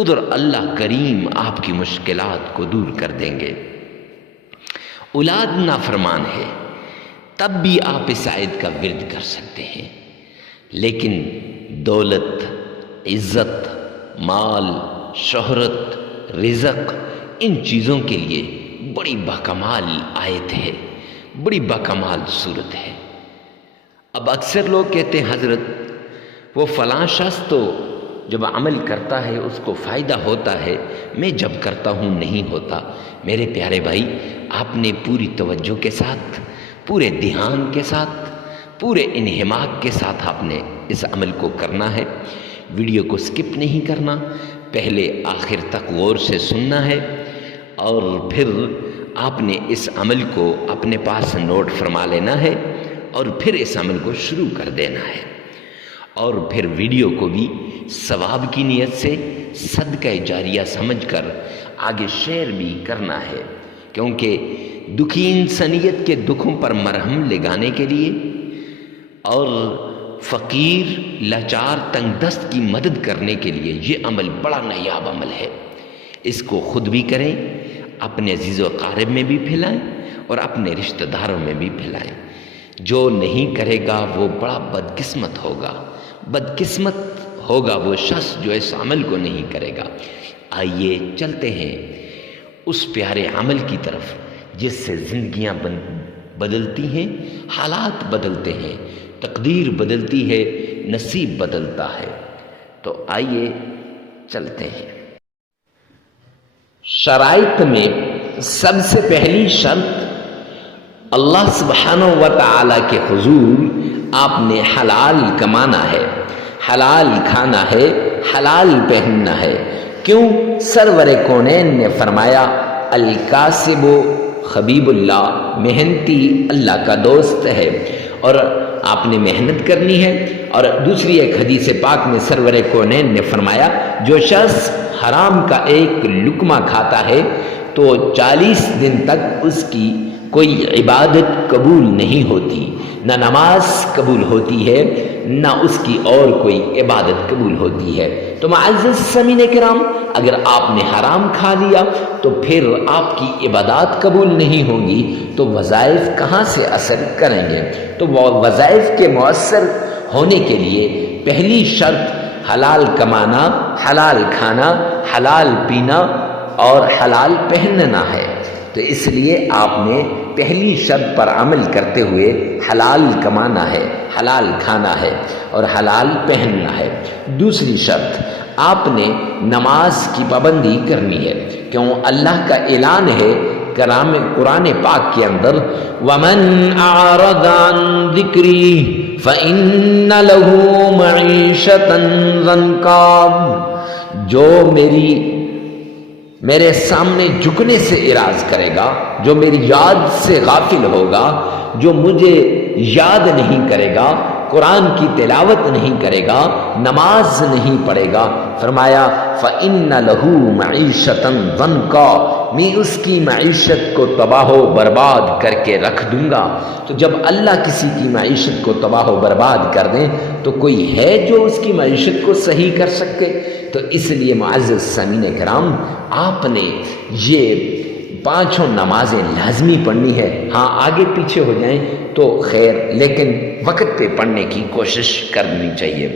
ادھر اللہ کریم آپ کی مشکلات کو دور کر دیں گے۔ اولاد نافرمان ہے تب بھی آپ اس آیت کا ورد کر سکتے ہیں، لیکن دولت، عزت، مال، شہرت، رزق، ان چیزوں کے لیے بڑی باکمال آیت ہے، بڑی باکمال صورت ہے۔ اب اکثر لوگ کہتے ہیں حضرت وہ فلاں شخص تو جب عمل کرتا ہے اس کو فائدہ ہوتا ہے، میں جب کرتا ہوں نہیں ہوتا۔ میرے پیارے بھائی، آپ نے پوری توجہ کے ساتھ، پورے دھیان کے ساتھ، پورے انہماک کے ساتھ آپ نے اس عمل کو کرنا ہے۔ ویڈیو کو سکپ نہیں کرنا، پہلے آخر تک غور سے سننا ہے، اور پھر آپ نے اس عمل کو اپنے پاس نوٹ فرما لینا ہے، اور پھر اس عمل کو شروع کر دینا ہے، اور پھر ویڈیو کو بھی ثواب کی نیت سے صدقہ جاریہ سمجھ کر آگے شیئر بھی کرنا ہے، کیونکہ دکھی انسانیت کے دکھوں پر مرہم لگانے کے لیے اور فقیر، لاچار، تنگ دست کی مدد کرنے کے لیے یہ عمل بڑا نایاب عمل ہے۔ اس کو خود بھی کریں، اپنے عزیز و اقارب میں بھی پھیلائیں، اور اپنے رشتہ داروں میں بھی پھیلائیں۔ جو نہیں کرے گا وہ بڑا بدقسمت ہوگا، بدقسمت ہوگا وہ شخص جو اس عمل کو نہیں کرے گا۔ آئیے چلتے ہیں اس پیارے عمل کی طرف جس سے زندگیاں بدلتی ہیں، حالات بدلتے ہیں، تقدیر بدلتی ہے، نصیب بدلتا ہے۔ تو آئیے چلتے ہیں۔ شرائط میں سب سے پہلی شرط اللہ سبحانہ و تعالی کے حضور آپ نے حلال کمانا ہے، حلال کھانا ہے، حلال پہننا ہے۔ کیوں؟ سرور کونین نے فرمایا الکاسب حبیب اللہ، محنتی اللہ کا دوست ہے، اور آپ نے محنت کرنی ہے۔ اور دوسری ایک حدیث پاک میں سرور کونین نے فرمایا جو شخص حرام کا ایک لقمہ کھاتا ہے تو 40 دن تک اس کی کوئی عبادت قبول نہیں ہوتی، نہ نماز قبول ہوتی ہے، نہ اس کی اور کوئی عبادت قبول ہوتی ہے۔ تو معزز سامعین کرام، اگر آپ نے حرام کھا لیا تو پھر آپ کی عبادات قبول نہیں ہوں گی، تو وظائف کہاں سے اثر کریں گے؟ تو وظائف کے مؤثر ہونے کے لیے پہلی شرط حلال کمانا، حلال کھانا، حلال پینا اور حلال پہننا ہے۔ تو اس لیے آپ نے پہلی شرط پر عمل کرتے ہوئے حلال کمانا ہے، حلال کھانا ہے اور حلال پہننا ہے۔ دوسری شرط، آپ نے نماز کی پابندی کرنی ہے، کیوں اللہ کا اعلان ہے قرآن پاک کے اندر وَمَنْ أَعْرَضَ عَنْ ذِكْرِي فَإِنَّ لَهُ مَعِيشَةً ضَنْكًا، جو میرے سامنے جھکنے سے اعراض کرے گا، جو میری یاد سے غافل ہوگا، جو مجھے یاد نہیں کرے گا، قرآن کی تلاوت نہیں کرے گا، نماز نہیں پڑھے گا، فرمایا فَإِنَّ لَهُ مَعِيشَةً ضَنْكًا، میں اس کی معیشت کو تباہ و برباد کر کے رکھ دوں گا۔ تو جب اللہ کسی کی معیشت کو تباہ و برباد کر دیں تو کوئی ہے جو اس کی معیشت کو صحیح کر سکے؟ تو اس لیے معزز سامعین کرام، آپ نے یہ 5 نمازیں لازمی پڑھنی ہے۔ ہاں آگے پیچھے ہو جائیں تو خیر، لیکن وقت پہ پڑھنے کی کوشش کرنی چاہیے۔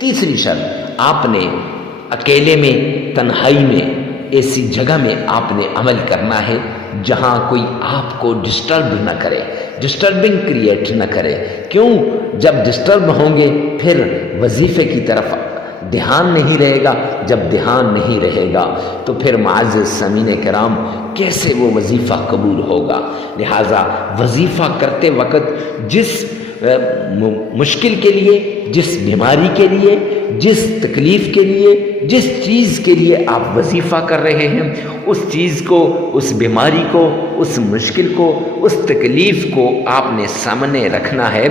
تیسری شرط، آپ نے اکیلے میں، تنہائی میں، ایسی جگہ میں آپ نے عمل کرنا ہے جہاں کوئی آپ کو ڈسٹرب نہ کرے، ڈسٹربنگ کریٹ نہ کرے۔ کیوں؟ جب ڈسٹرب ہوں گے پھر وظیفے کی طرف دھیان نہیں رہے گا، جب دھیان نہیں رہے گا تو پھر معزز سامعین کرام کیسے وہ وظیفہ قبول ہوگا؟ لہٰذا وظیفہ کرتے وقت جس مشکل کے لیے، جس بیماری کے لیے، جس تکلیف کے لیے، جس چیز کے لیے آپ وظیفہ کر رہے ہیں، اس چیز کو، اس بیماری کو، اس مشکل کو، اس تکلیف کو آپ نے سامنے رکھنا ہے،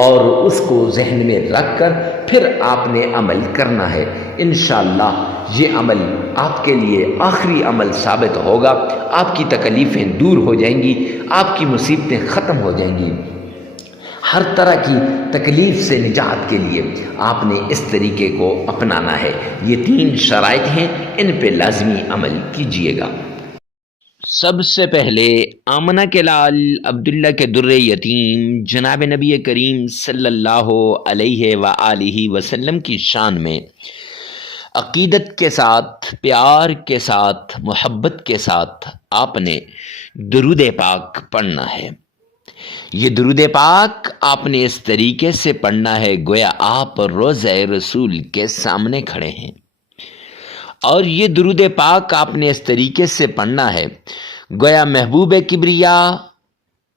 اور اس کو ذہن میں رکھ کر پھر آپ نے عمل کرنا ہے۔ انشاءاللہ یہ عمل آپ کے لیے آخری عمل ثابت ہوگا، آپ کی تکلیفیں دور ہو جائیں گی، آپ کی مصیبتیں ختم ہو جائیں گی۔ ہر طرح کی تکلیف سے نجات کے لیے آپ نے اس طریقے کو اپنانا ہے۔ یہ 3 شرائط ہیں، ان پہ لازمی عمل کیجیے گا۔ سب سے پہلے آمنہ کے لال عبداللہ کے در یتیم جناب نبی کریم صلی اللہ علیہ وآلہ وسلم کی شان میں عقیدت کے ساتھ، پیار کے ساتھ، محبت کے ساتھ آپ نے درود پاک پڑھنا ہے۔ یہ درود پاک آپ نے اس طریقے سے پڑھنا ہے گویا آپ روضہ رسول کے سامنے کھڑے ہیں، اور یہ درود پاک آپ نے اس طریقے سے پڑھنا ہے گویا محبوب کبریا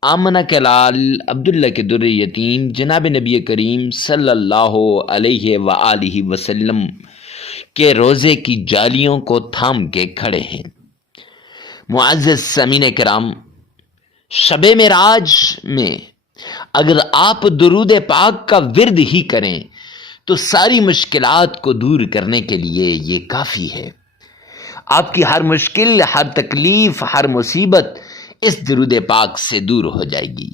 آمنہ کے لال عبداللہ کے در یتیم جناب نبی کریم صلی اللہ علیہ وآلہ وسلم کے روزے کی جالیوں کو تھام کے کھڑے ہیں۔ معزز سامعین کرام، شب معراج میں اگر آپ درود پاک کا ورد ہی کریں تو ساری مشکلات کو دور کرنے کے لیے یہ کافی ہے۔ آپ کی ہر مشکل، ہر تکلیف، ہر مصیبت اس درود پاک سے دور ہو جائے گی۔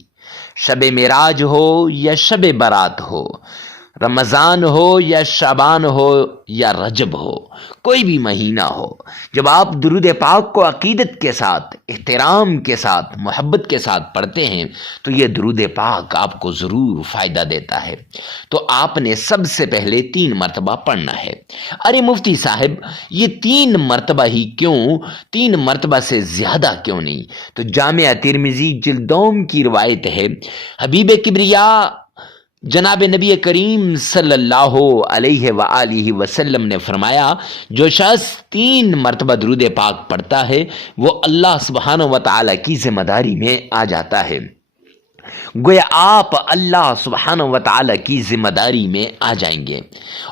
شب معراج ہو یا شب برات ہو، رمضان ہو یا شعبان ہو یا رجب ہو، کوئی بھی مہینہ ہو، جب آپ درود پاک کو عقیدت کے ساتھ، احترام کے ساتھ، محبت کے ساتھ پڑھتے ہیں تو یہ درود پاک آپ کو ضرور فائدہ دیتا ہے۔ تو آپ نے سب سے پہلے 3 مرتبہ پڑھنا ہے۔ ارے مفتی صاحب، یہ 3 مرتبہ ہی کیوں؟ 3 مرتبہ سے زیادہ کیوں نہیں؟ تو جامع ترمذی جلد دوم کی روایت ہے، حبیب کبریا جناب نبی کریم صلی اللہ علیہ وآلہ وسلم نے فرمایا، جو شخص 3 مرتبہ درود پاک پڑھتا ہے وہ اللہ سبحانہ و تعالی کی ذمہ داری میں آ جاتا ہے۔ گویا آپ اللہ سبحانہ و تعالی کی ذمہ داری میں آ جائیں گے،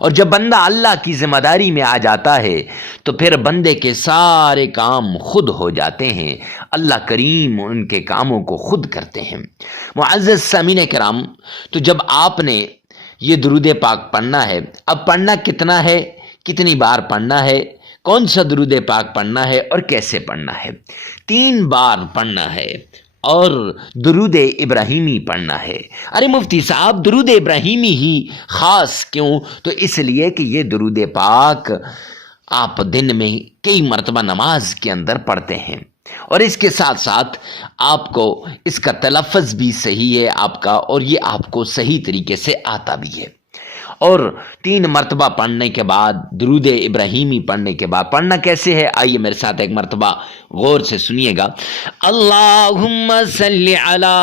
اور جب بندہ اللہ کی ذمہ داری میں آ جاتا ہے تو پھر بندے کے سارے کام خود ہو جاتے ہیں، اللہ کریم ان کے کاموں کو خود کرتے ہیں۔ معزز سامعین کرام، تو جب آپ نے یہ درود پاک پڑھنا ہے، اب پڑھنا کتنا ہے، کتنی بار پڑھنا ہے، کون سا درود پاک پڑھنا ہے اور کیسے پڑھنا ہے؟ 3 بار پڑھنا ہے اور درود ابراہیمی پڑھنا ہے۔ ارے مفتی صاحب، درود ابراہیمی ہی خاص کیوں؟ تو اس لیے کہ یہ درود پاک آپ دن میں کئی مرتبہ نماز کے اندر پڑھتے ہیں، اور اس کے ساتھ ساتھ آپ کو اس کا تلفظ بھی صحیح ہے آپ کا، اور یہ آپ کو صحیح طریقے سے آتا بھی ہے۔ اور 3 مرتبہ پڑھنے کے بعد، درود ابراہیمی پڑھنے کے بعد پڑھنا کیسے ہے؟ آئیے میرے ساتھ ایک مرتبہ غور سے سنیے گا۔ اللہم صلی علی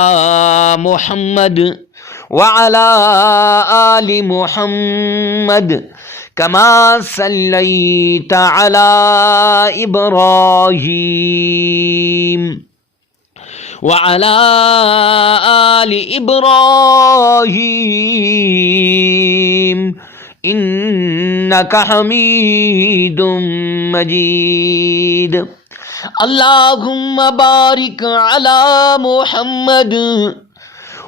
محمد وعلی آل محمد کما صلیت علی ابراہیم وعلى آل إبراهيم إنك حميد مجيد اللهم بارك على محمد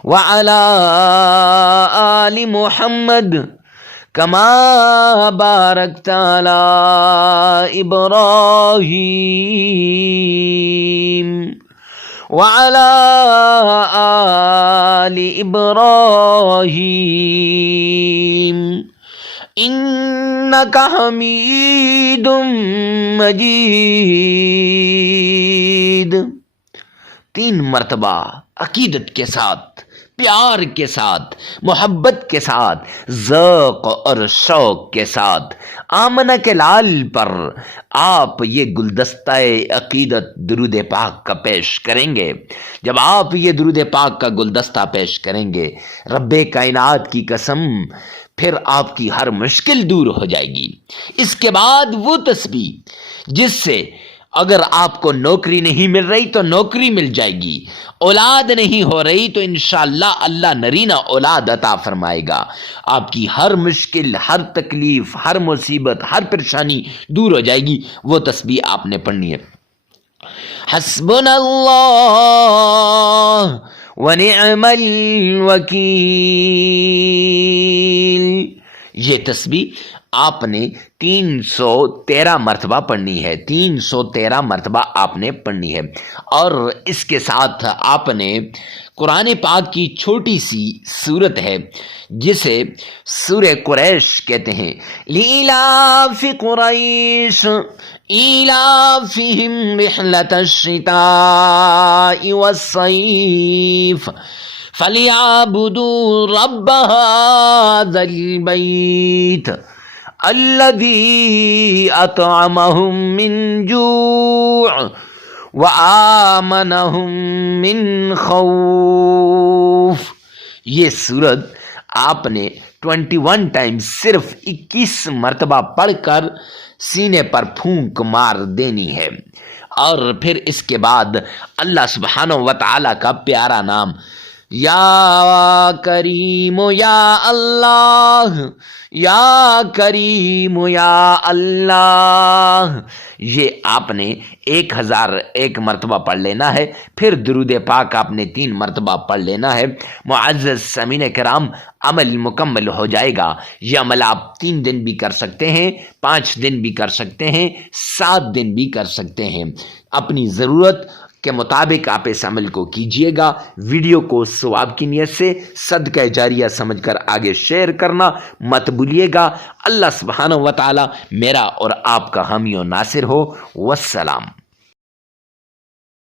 وعلى آل محمد كما باركت على إبراهيم وعلى آل إبراهيم إنك حميد مجيد۔ 3 مرتبہ عقیدت کے ساتھ، پیار کے ساتھ، محبت کے ساتھ، ذوق اور شوق کے ساتھ آمنہ کے لال پر آپ یہ گلدستہ عقیدت درود پاک کا پیش کریں گے۔ جب آپ یہ درود پاک کا گلدستہ پیش کریں گے، رب کائنات کی قسم، پھر آپ کی ہر مشکل دور ہو جائے گی۔ اس کے بعد وہ تسبیح جس سے اگر آپ کو نوکری نہیں مل رہی تو نوکری مل جائے گی، اولاد نہیں ہو رہی تو انشاءاللہ اللہ نرینہ اولاد عطا فرمائے گا، آپ کی ہر مشکل، ہر تکلیف، ہر مصیبت، ہر پریشانی دور ہو جائے گی۔ وہ تسبیح آپ نے پڑھنی ہے، حسبنا اللہ ونعم الوکیل۔ یہ تسبیح آپ نے 313 مرتبہ پڑھنی ہے، 313 مرتبہ آپ نے پڑھنی ہے۔ اور اس کے ساتھ آپ نے قرآن پاک کی چھوٹی سی سورت ہے جسے سورہ قریش کہتے ہیں، لِإِلَافِ قُرَيْشٍ إِيلَافِهِمْ رِحْلَةَ الشِّتَاءِ وَالصَّيْفِ فَلْيَعْبُدُوا رَبَّ هَذَا الْبَيْتِ الَّذِي أَطْعَمَهُم مِّن جُوعٍ وَآمَنَهُم مِّن خَوْفٍ۔ یہ سورت آپ نے 21 ٹائم صرف 21 مرتبہ پڑھ کر سینے پر پھونک مار دینی ہے۔ اور پھر اس کے بعد اللہ سبحانہ و تعالی کا پیارا نام یا کریم یا اللہ، یا کریم یا اللہ، یہ آپ نے 1001 مرتبہ پڑھ لینا ہے۔ پھر درود پاک آپ نے 3 مرتبہ پڑھ لینا ہے۔ معزز سامعین کرام، عمل مکمل ہو جائے گا۔ یہ عمل آپ 3 دن بھی کر سکتے ہیں، 5 دن بھی کر سکتے ہیں، 7 دن بھی کر سکتے ہیں۔ اپنی ضرورت کے مطابق آپ اس عمل کو کیجئے گا۔ ویڈیو کو ثواب کی نیت سے صدقہ جاریہ سمجھ کر آگے شیئر کرنا مت بھولیے گا۔ اللہ سبحانہ و تعالی میرا اور آپ کا حامی و ناصر ہو۔ والسلام۔